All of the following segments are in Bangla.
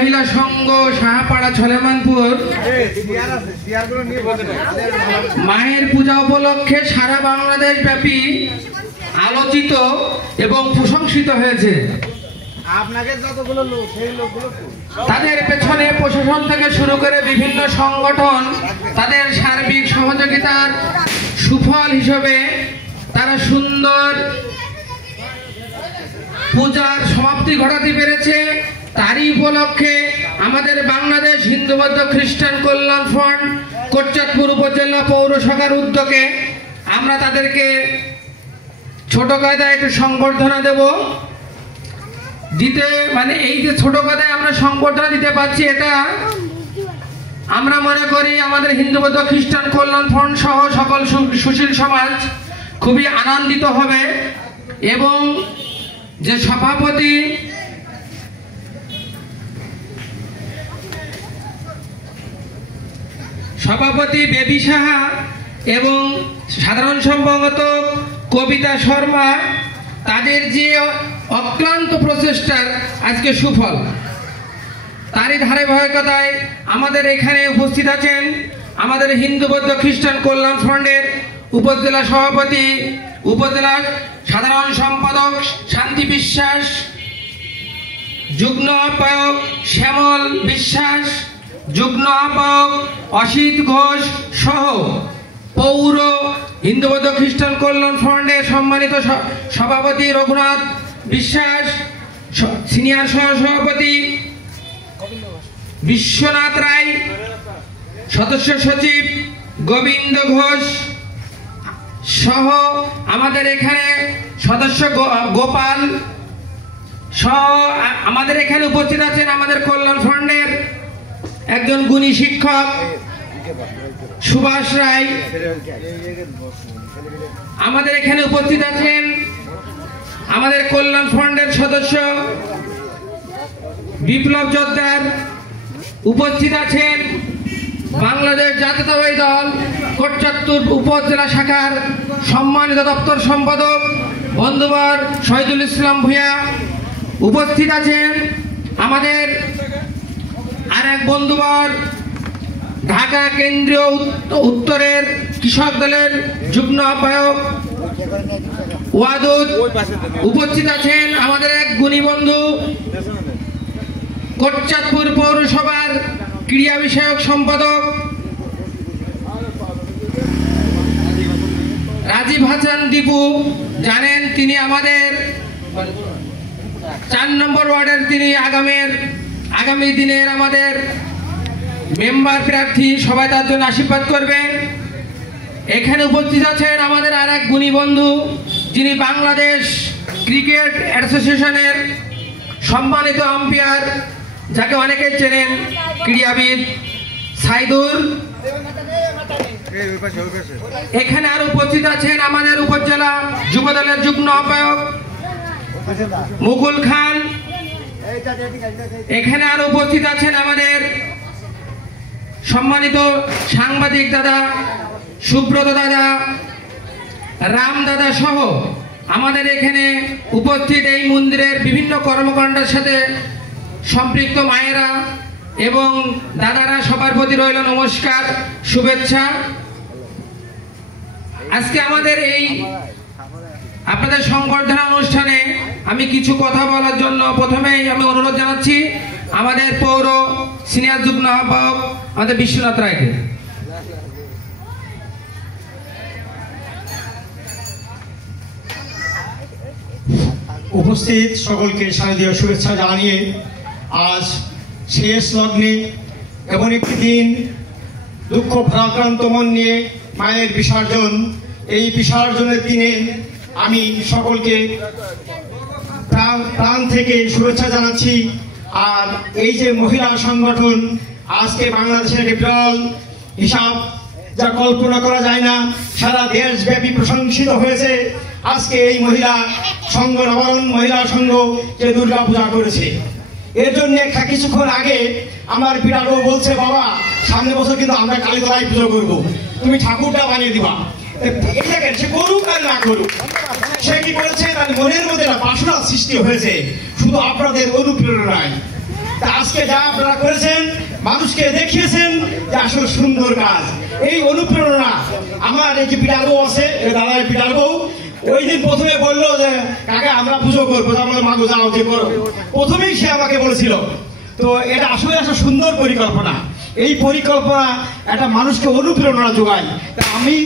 মহিলা সংঘ সাহাপাড়া ছলেমানপুর মায়ের পূজা উপলক্ষে সারা বাংলাদেশ ব্যাপী আলোচিত এবং প্রশংসিত হয়েছে। তাদের পেছনে প্রশাসন থেকে শুরু করে বিভিন্ন সংগঠন তাদের সার্বিক সহযোগিতার সুফল হিসেবে তারা সুন্দর পূজার সমাপ্তি ঘটাতে পেরেছে। তারই উপলক্ষে আমাদের বাংলাদেশ হিন্দু বৌদ্ধ খ্রিস্টান কল্যাণ ফ্রন্ট কোটচাঁদপুর উপজেলা পৌরসভার উদ্যোগে আমরা তাদেরকে ছোট কায়দায় একটু সংবর্ধনা দেব দিতে, মানে এই যে ছোট কায়দায় আমরা সংবর্ধনা দিতে পারছি, এটা আমরা মনে করি আমাদের হিন্দু বৌদ্ধ খ্রিস্টান কল্যাণ ফ্রন্ট সহ সকল সুশীল সমাজ খুবই আনন্দিত হবে। এবং যে সভাপতি বেবি সাহা এবং সাধারণ সম্পাদক কবিতা শর্মা, তাদের যে অক্লান্ত প্রচেষ্টার আজকে সুফল, তারই ধারাবাহিকতায় আমাদের এখানে উপস্থিত আছেন আমাদের হিন্দু বৌদ্ধ খ্রিস্টান কল্যাণ ফ্রন্টের উপজেলা সভাপতি, উপজেলা সাধারণ সম্পাদক শান্তি বিশ্বাস, যুগ্ম আহ্বায়ক শ্যামল বিশ্বাস, যুগ্ম আহ্বায়ক অসিত ঘোষ সহ পৌর হিন্দু বৌদ্ধ খ্রিস্টান কল্যাণ ফ্রন্টের সম্মানিত সভাপতি রঘুনাথ বিশ্বাস, সিনিয়র সহসভাপতি বিশ্বনাথ রায়, সদস্য সচিব গোবিন্দ ঘোষ সহ আমাদের এখানে সদস্য গোপাল সহ আমাদের এখানে উপস্থিত আছেন আমাদের কল্যাণ ফ্রন্টের একজন গুণী শিক্ষক সুভাষ রায়, আমাদের এখানে উপস্থিত আছেন আমাদের কল্যাণ ফ্রন্টের সদস্য বিপ্লব জোদ্দার, উপস্থিত আছেন বাংলাদেশ জাতীয়তাবাদী দল কোটচাঁদপুর উপজেলা শাখার সম্মানিত দপ্তর সম্পাদক বন্ধুবর শহীদুল ইসলাম ভূঁইয়া, উপস্থিত আছেন আমাদের আর এক বন্ধুবর ঢাকা কেন্দ্রীয় উত্তরের কৃষক দলের যুগ্ম আহ্বায়ক ওয়াদুদ, উপস্থিত আছেন আমাদের এক গুণী বন্ধু কোটচাঁদপুর পৌরসভার ক্রীড়া বিষয়ক সম্পাদক রাজীব হাসান দীপু, জানেন তিনি আমাদের 4 নম্বর ওয়ার্ডের তিনি আগামী দিনের আমাদের মেম্বার প্রার্থী, সবাই তার জন্য আশীর্বাদ করবেন। এখানে উপস্থিত আছেন আমাদের আর এক গুণী বন্ধু, যিনি বাংলাদেশ ক্রিকেট অ্যাসোসিয়েশনের সম্মানিত আম্পায়ার, যাকে অনেকে চেনেন, ক্রীড়াবিদ সাইদুল। এখানে আর উপস্থিত আছেন আমাদের উপজেলা যুব দলের যুগ্ম আহ্বায়ক মুকুল খান। এখানে আর উপস্থিত আছেন আমাদের সম্মানিত সাংবাদিক দাদা সুব্রত দাদা, রাম দাদা সহ আমাদের এখানে উপস্থিত এই মন্দিরের বিভিন্ন কর্মকাণ্ডের সাথে সম্পৃক্ত মায়েরা এবং দাদারা, সবার প্রতি রইল নমস্কার, শুভেচ্ছা। আজকে আমাদের এই আপনাদের সংবর্ধনা অনুষ্ঠানে আমি কিছু কথা বলার জন্য প্রথমেই আমি অনুরোধ জানাচ্ছি আমাদের পৌর সিনিয়র যুগ্ম আহ্বায়ক আমাদের বিশ্বনাথ রায়কে। উপস্থিত সকলকে শারদীয় শুভেচ্ছা জানিয়ে আজ শেষ লগ্নে এমন একটি দিন, দুঃখ ভারাক্রান্ত মন নিয়ে মায়ের বিসর্জন, এই বিসর্জনের দিনে আমি সকলকে প্রাণ থেকে শুভেচ্ছা জানাচ্ছি। আর এই যে মহিলা সংগঠন আজকে বাংলাদেশের বিরল হিসাব, যা কল্পনা করা যায় না, সারা দেশব্যাপী প্রশংসিত হয়েছে। আজকে এই মহিলা সংঘ, নবায়ন মহিলা সংঘ যে দুর্গা পূজা করেছে, এর জন্য কিছুক্ষণ আগে আমার বিরাট বলছে, বাবা সামনে বছর কিন্তু আমরা কালীতলায় পুজো করবো, তুমি ঠাকুরটা বানিয়ে দিবা। দেখেন সে করুক আর না করুক, সে কি করেছে, তার মনের মধ্যে একটা বাসনা সৃষ্টি হয়েছে শুধু আপনাদের অনুপ্রেরণায়। তা আজকে যা আপনারা করেছেন, মানুষকে দেখিয়েছেন যে আসলে সুন্দর কাজ। এই অনুপ্রেরণা আমার এই যে পিটার বউ আছে, দাদার পিটার বউ, ওই দিন প্রথমে বললো যে কাকা আমরা পুজো করবো, আমরা মাগো যাও যে করো, প্রথমেই সে আমাকে বলেছিল। তো এটা আসলে একটা সুন্দর পরিকল্পনা। এই পরিকল্পনা একটা মানুষকে অনুপ্রেরণা যোগায়। তা আমি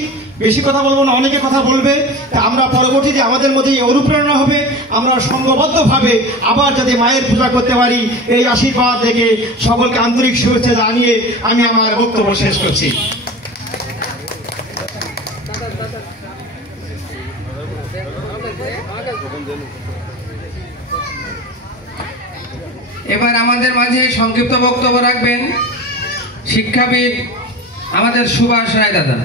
বেশি কথা বলবো না, অনেকে কথা বলবে। তা আমরা পরবর্তীতে আমাদের মধ্যে এই অনুপ্রেরণা হবে, আমরা সংঘবদ্ধভাবে আবার যাতে মায়ের পূজা করতে পারি, এই আশীর্বাদ থেকে সকলকে আন্তরিক শুভেচ্ছা জানিয়ে আমি আমার বক্তব্য শেষ করছি। এবার আমাদের মাঝে সংক্ষিপ্ত বক্তব্য রাখবেন শিক্ষাবিদ আমাদের সুভাষ রায় দাদা।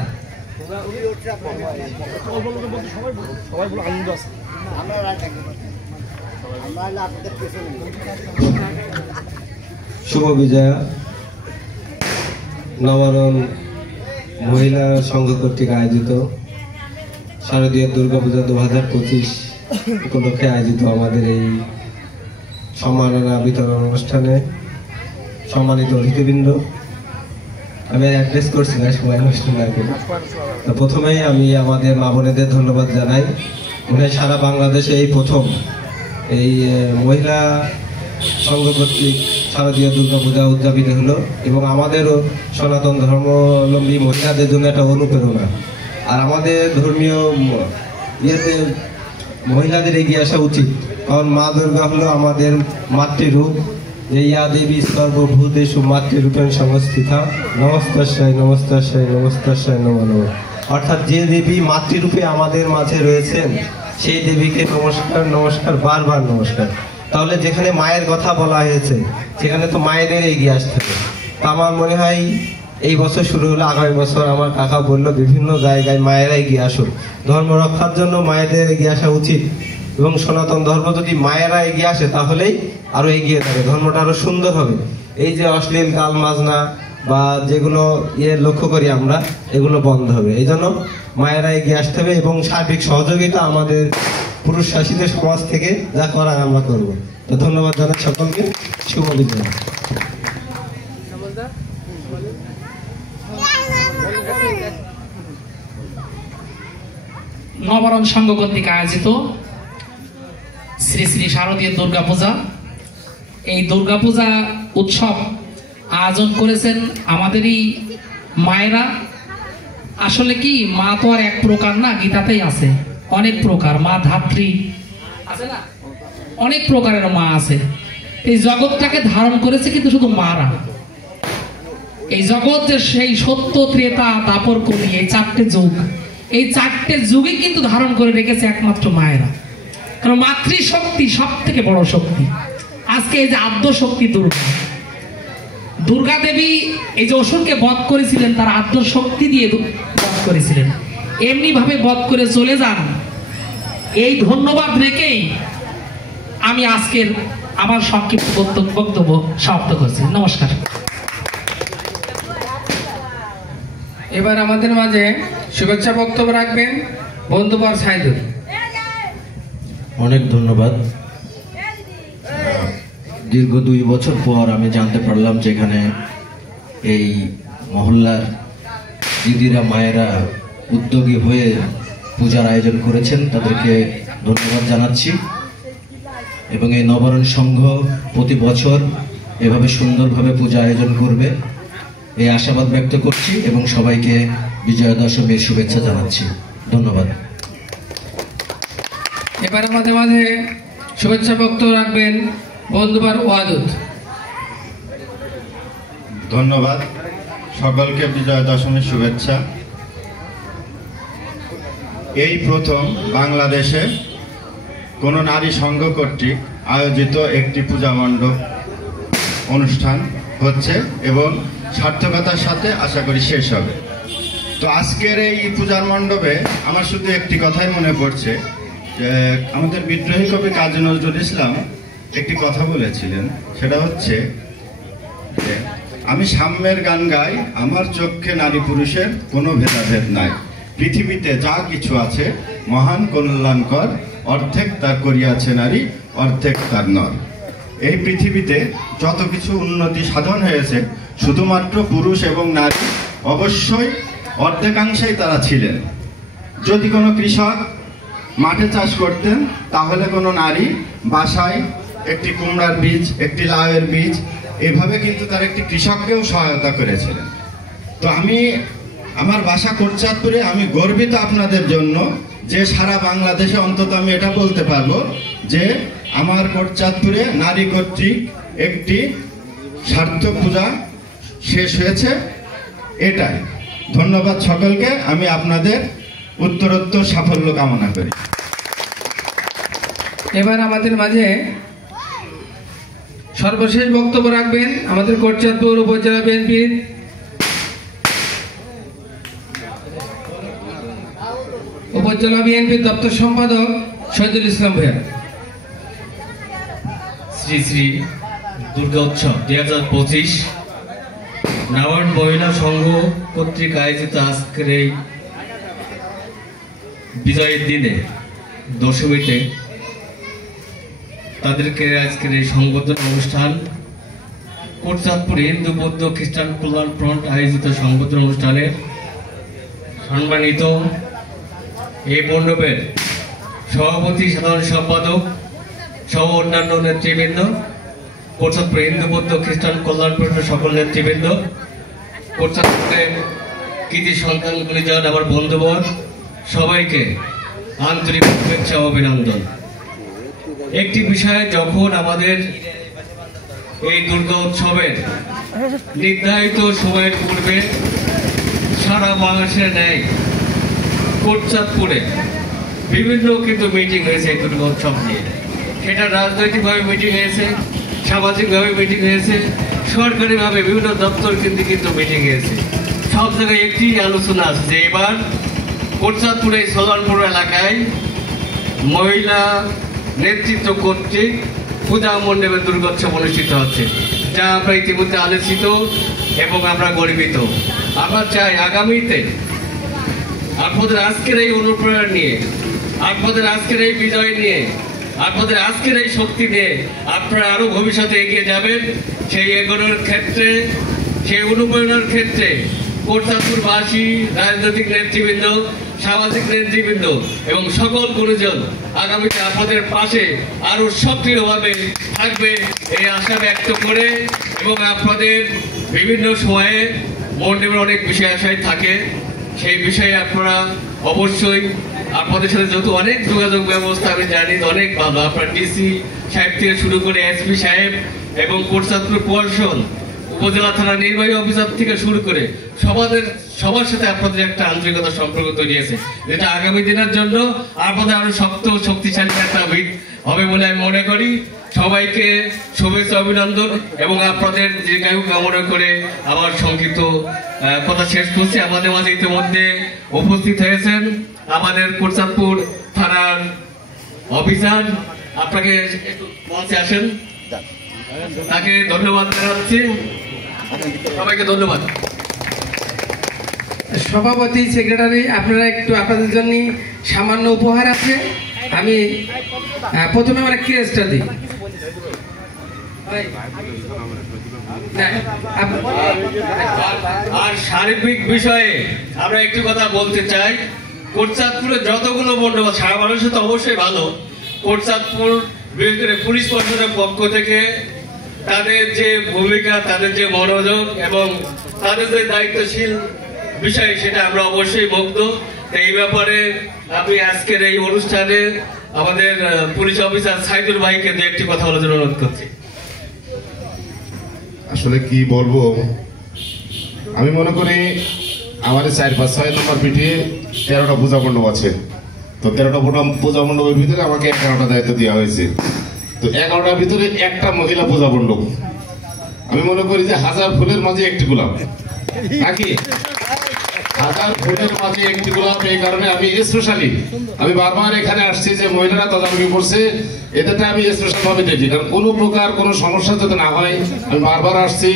শুভ বিজয়া নবারণ মহিলা সংঘ কর্তৃক আয়োজিত শারদীয় দুর্গাপূজা 2025 উপলক্ষে আয়োজিত আমাদের এই সম্মাননা বিতরণ অনুষ্ঠানে সম্মানিত অতিথিবৃন্দ, আমি অ্যাড্রেস করছি না, সবাই অনুষ্ঠান আগে। তো প্রথমেই আমি আমাদের মা বোনেদের ধন্যবাদ জানাই। মানে সারা বাংলাদেশে এই প্রথম এই মহিলা সংঘ কর্তৃক শারদীয় দুর্গাপূজা উদযাপিত হলো, এবং আমাদেরও সনাতন ধর্মাবলম্বী মহিলাদের জন্য একটা অনুপ্রেরণা। আর আমাদের ধর্মীয় ইয়েতে মহিলাদের এগিয়ে আসা উচিত, কারণ মা দুর্গা হলো আমাদের মাতৃরূপ। যে ইয়া দেবী সর্বভূতেষু মাতৃরূপেণ সংস্থিতা নমস্তাস্যায় নমস্তাস্যায় নমস্তাস্যায় নমো নমঃ। অর্থাৎ যে দেবী মাতৃরূপে আমাদের মাঝে রয়েছেন সেই দেবীকে নমস্কার, নমস্কার, বারবার নমস্কার। তাহলে যেখানে মায়ের কথা বলা হয়েছে সেখানে তো মায়েদের এগিয়ে আসতে হবে। তা আমার মনে হয় এই বছর শুরু হলো, আগামী বছর আমার কাকা বললো বিভিন্ন জায়গায় মায়েরা এগিয়ে আসুক। ধর্ম রক্ষার জন্য মায়েদের এগিয়ে আসা উচিত, এবং সনাতন ধর্ম যদি মায়েরা এগিয়ে আসে তাহলেই আরো এগিয়ে যাবে, ধর্মটা আরো সুন্দর হবে। এই যে অশ্লীল গাল মাজনা বা যেগুলো লক্ষ্য করি আমরা, এগুলো বন্ধ হবে। এই জন্য মায়েরা এগিয়ে আসতে হবে, এবং সার্বিক সহযোগিতা আমাদের পুরুষ শাসিত সমাজ থেকে যা করার আমরা করবো। তো ধন্যবাদ জানাই সকলকে, শুভ বিজয়। নবারণ সংঘ কর্তৃক আয়োজিত শ্রী শ্রী শারদীয় দুর্গাপূজা, এই দুর্গাপূজা উৎসব আয়োজন করেছেন আমাদেরই মায়েরা। আসলে কি মা তো আর এক প্রকার না, গীতাতেই আছে অনেক প্রকার, মা ধাত্রী আছে না, অনেক প্রকারের মা আছে। এই জগৎটাকে ধারণ করেছে কিন্তু শুধু মারা। এই জগতের সেই সত্য, ত্রেতা, দাপর, কলি, এই চারটে যুগ, এই চারটে যুগে কিন্তু ধারণ করে রেখেছে একমাত্র মায়েরা। কারণ মাতৃশক্তি সব থেকে বড় শক্তি। আজকে এই যে আদ্য শক্তি দুর্গা, দুর্গা দেবী এই যে অসুরকে বধ করেছিলেন, তার আদ্য শক্তি দিয়ে বধ করেছিলেন। এমনি ভাবে বধ করে চলে যান। এই ধন্যবাদ রেখেই আমি আজকের আমার সংক্ষিপ্ত বক্তব্য সমাপ্ত করছি। নমস্কার। এবার আমাদের মাঝে শুভেচ্ছা বক্তব্য রাখবেন বন্ধুবর সাইদুল। অনেক ধন্যবাদ। দীর্ঘ 2 বছর পর আমি জানতে পারলাম যেখানে এই মহল্লার দিদিরা, মায়েরা উদ্যোগী হয়ে পূজার আয়োজন করেছেন, তাদেরকে ধন্যবাদ জানাচ্ছি। এবং এই নবারণ সংঘ প্রতি বছর এভাবে সুন্দরভাবে পূজা আয়োজন করবে এই আশাবাদ ব্যক্ত করছি, এবং সবাইকে বিজয়া দশমীর শুভেচ্ছা জানাচ্ছি। ধন্যবাদ। এবার আমাদের মাঝে শুভেচ্ছা বক্তব্য রাখবেন বন্ধুবার ওয়াদুদ। ধন্যবাদ সকলকে, বিজয়া দশমীর শুভেচ্ছা। এই প্রথম বাংলাদেশে কোনো নারী সংঘ কর্তৃক আয়োজিত একটি পূজা মণ্ডপ অনুষ্ঠান হচ্ছে, এবং সার্থকতার সাথে আশা করি শেষ হবে। তো আজকের এই পূজার মণ্ডপে আমার শুধু একটি কথাই মনে পড়ছে, যে আমাদের বিদ্রোহী কবি কাজী নজরুল ইসলাম একটি কথা বলেছিলেন, সেটা হচ্ছে যে আমি সাম্যের গান গাই, আমার চোখে নারী পুরুষের কোনো ভেদাভেদ নাই, পৃথিবীতে যা কিছু আছে মহান কল্যাণকর, অর্ধেক তার করিয়াছে নারী, অর্ধেক তার নর। এই পৃথিবীতে যত কিছু উন্নতি সাধন হয়েছে শুধুমাত্র পুরুষ এবং নারী অবশ্যই অর্ধেকাংশেই তারা ছিলেন। যদি কোনো কৃষক মাঠে চাষ করতেন তাহলে কোনো নারী বাসায় একটি কুমড়ার বীজ, একটি লাউয়ের বীজ, এভাবে কিন্তু তার একটি কৃষককেও সহায়তা করেছিলেন। তো আমি আমার বাসা কোটচাঁদপুরে, আমি গর্বিত আপনাদের জন্য যে সারা বাংলাদেশে অন্তত আমি এটা বলতে পারবো যে আমার কোটচাঁদপুরে নারী কর্তৃক একটি সার্থক পূজা শেষ হয়েছে। এটাই ধন্যবাদ সকলকে। আমি আপনাদের উত্তরোত্তর সাফল্য কামনা করি। এবার আমাদের মাঝে সর্বশেষ বক্তব্য রাখবেন আমাদের কোটচাঁদপুর উপজেলা বিএনপির দপ্তর সম্পাদক শহীদুল ইসলাম ভাইয়া। শ্রী শ্রী দুর্গা উৎসব 2025 নাওয়ার্ড মহিলা সংঘ কর্তৃক আয়োজিত আজকের এই বিজয়ের দিনে দশমীতে তাদেরকে আজকের এই সংবর্ধনা অনুষ্ঠান কোটচাঁদপুর হিন্দু বৌদ্ধ খ্রিস্টান কল্যাণ ফ্রন্ট আয়োজিত সংবর্ধনা অনুষ্ঠানে সম্মানিত এই মণ্ডপের সভাপতি, সাধারণ সম্পাদক সহ অন্যান্য নেতৃবৃন্দ, কোটচাঁদপুর হিন্দু বৌদ্ধ খ্রিস্টান কল্যাণ ফ্রন্টের সকল নেতৃবৃন্দ, কোটচাঁদপুরের কৃতি সন্তানগুলি যান আমার বন্ধুবর, সবাইকে আন্তরিক শুভেচ্ছা ও অভিনন্দন। একটি বিষয়, যখন আমাদের এই দুর্গা উৎসবের নির্ধারিত সময়ের পূর্বে সারা বাংলাদেশের ন্যায় কোটচাঁদপুরে বিভিন্ন কিন্তু মিটিং হয়েছে এই দুর্গা উৎসব নিয়ে। সেটা রাজনৈতিকভাবে মিটিং হয়েছে, সামাজিকভাবে মিটিং হয়েছে, সরকারিভাবে বিভিন্ন দপ্তর কিন্তু মিটিং হয়েছে। সব জায়গায় একটি আলোচনা আছে যে এবার কোটচাঁদপুরে সোলানপুর এলাকায় মহিলা নেতৃত্ব কর্তৃক পূজা মণ্ডপে দুর্গোৎসব অনুষ্ঠিত হচ্ছে, যা আমরা ইতিমধ্যে আলোচিত এবং আমরা গর্বিত। আমরা চাই আগামীতে আপনাদের আজকের এই অনুপ্রেরণা নিয়ে, আপনাদের আজকের এই বিজয় নিয়ে, আপনাদের আজকের এই শক্তি নিয়ে আপনারা আরো ভবিষ্যতে এগিয়ে যাবেন। সেই এগোনোর ক্ষেত্রে, সেই অনুপ্রেরণার ক্ষেত্রে কোটচাঁদপুরবাসী, রাজনৈতিক নেতৃবৃন্দ, সামাজিক নেতৃবৃন্দ এবং সকল গুরুজন আগামীতে আপনাদের পাশে আরো সক্রিয়ভাবে থাকবে এই আশা ব্যক্ত করে, এবং আপনাদের বিভিন্ন সময়ে মণ্ডপের অনেক বিষয় আশায় থাকে, সেই বিষয়ে আপনারা অবশ্যই আপনাদের সাথে যেহেতু অনেক যোগাযোগ ব্যবস্থা আমি জানি অনেক ভালো, আপনার ডিসি সাহেব থেকে শুরু করে এসপি সাহেব এবং কোটচাঁদপুর প্রশাসন, উপজেলা থানা নির্বাহী অফিসার থেকে শুরু করে সবার সাথে আপনাদের একটা আন্তরিকতা সম্পর্ক তৈরি আছে, যেটা আগামী দিনের জন্য আপনাদের আরো শক্ত শক্তিশালী একটা ভিত হবে বলে আমি মনে করি। সবাইকে শুভেচ্ছা, অভিনন্দন এবং আপনাদের দীর্ঘায়ু কামনা করে আমার সংক্ষিপ্ত কথা শেষ করছি। আমাদের মাঝে ইতিমধ্যে উপস্থিত হয়েছেন আমাদের কোটচাঁদপুর থানার অফিসার, আপনাকে একটু মঞ্চে আসেন, তাকে ধন্যবাদ জানাচ্ছি। সবাইকে ধন্যবাদ। সভাপতি, সেক্রেটারি, আপনারা একটু আপনাদের জন্য সামান্য উপহার আছে। আমি প্রথমে আমার ক্রেজটা দিই। আর সার্বিক বিষয়ে আমরা একটু কথা বলতে চাই। কোটচাঁদপুরে যতগুলো মণ্ডপ সারা মানুষ তো অবশ্যই ভালো, কোটচাঁদপুর বিশেষ করে পুলিশ প্রশাসনের পক্ষ থেকে তাদের যে ভূমিকা, তাদের যে মনোযোগ এবং তাদের যে দায়িত্বশীল বিষয়, সেটা আমরা অবশ্যই মুগ্ধ। এই ব্যাপারে আমি আজকের এই অনুষ্ঠানে আমাদের পুলিশ অফিসার সাইদুল ভাইকে দু একটি কথা বলার জন্য অনুরোধ করছি। আসলে কি বলবো, আমি মনে করি আমাদের 4-5-6 নম্বর পিঠে 13টা পূজা মণ্ডপ আছে। তো 13টা পূজা মণ্ডপের ভিতরে আমাকে 11টা দায়িত্ব দেওয়া হয়েছে। তো 11টার ভিতরে একটা মহিলা পূজা মণ্ডপ। আমি মনে করি যে 1000 ফুলের মাঝে একটি গোলাপ, নাকি 1000 ফুলের মাঝে একটি গোলাপ। এই কারণে আমি বারবার এখানে আসছি যে মহিলারা তদারকি করছে, এটাতে আমি স্পেশাল ভাবে দেখি, কারণ কোনো প্রকার কোনো সমস্যা যাতে না হয়। আমি বারবার আসছি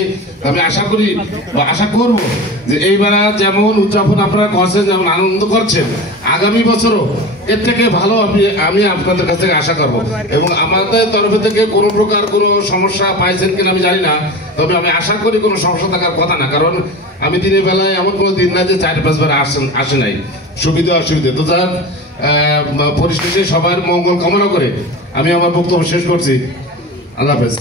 আমি আশা করি বা আশা করব যে এইবার যেমন উদযাপন আপনারা করছেন, যেমন আনন্দ করছেন, আগামী বছরও এর থেকে ভালো আমি আপনাদের কাছ থেকে আশা করব। এবং আমাদের তরফ থেকে কোনো প্রকার কোনো সমস্যা পাইছেন কিনা আমি জানি না, তবে আমি আশা করি কোনো সমস্যা থাকার কথা না, কারণ আমি দিনের বেলায় এমন কোনো দিন না যে 4-5 বার আসে নাই, সুবিধা অসুবিধা। তো যার পরিশেষে সবার মঙ্গল কামনা করে আমি আমার বক্তব্য শেষ করছি। আল্লাহ হাফেজ।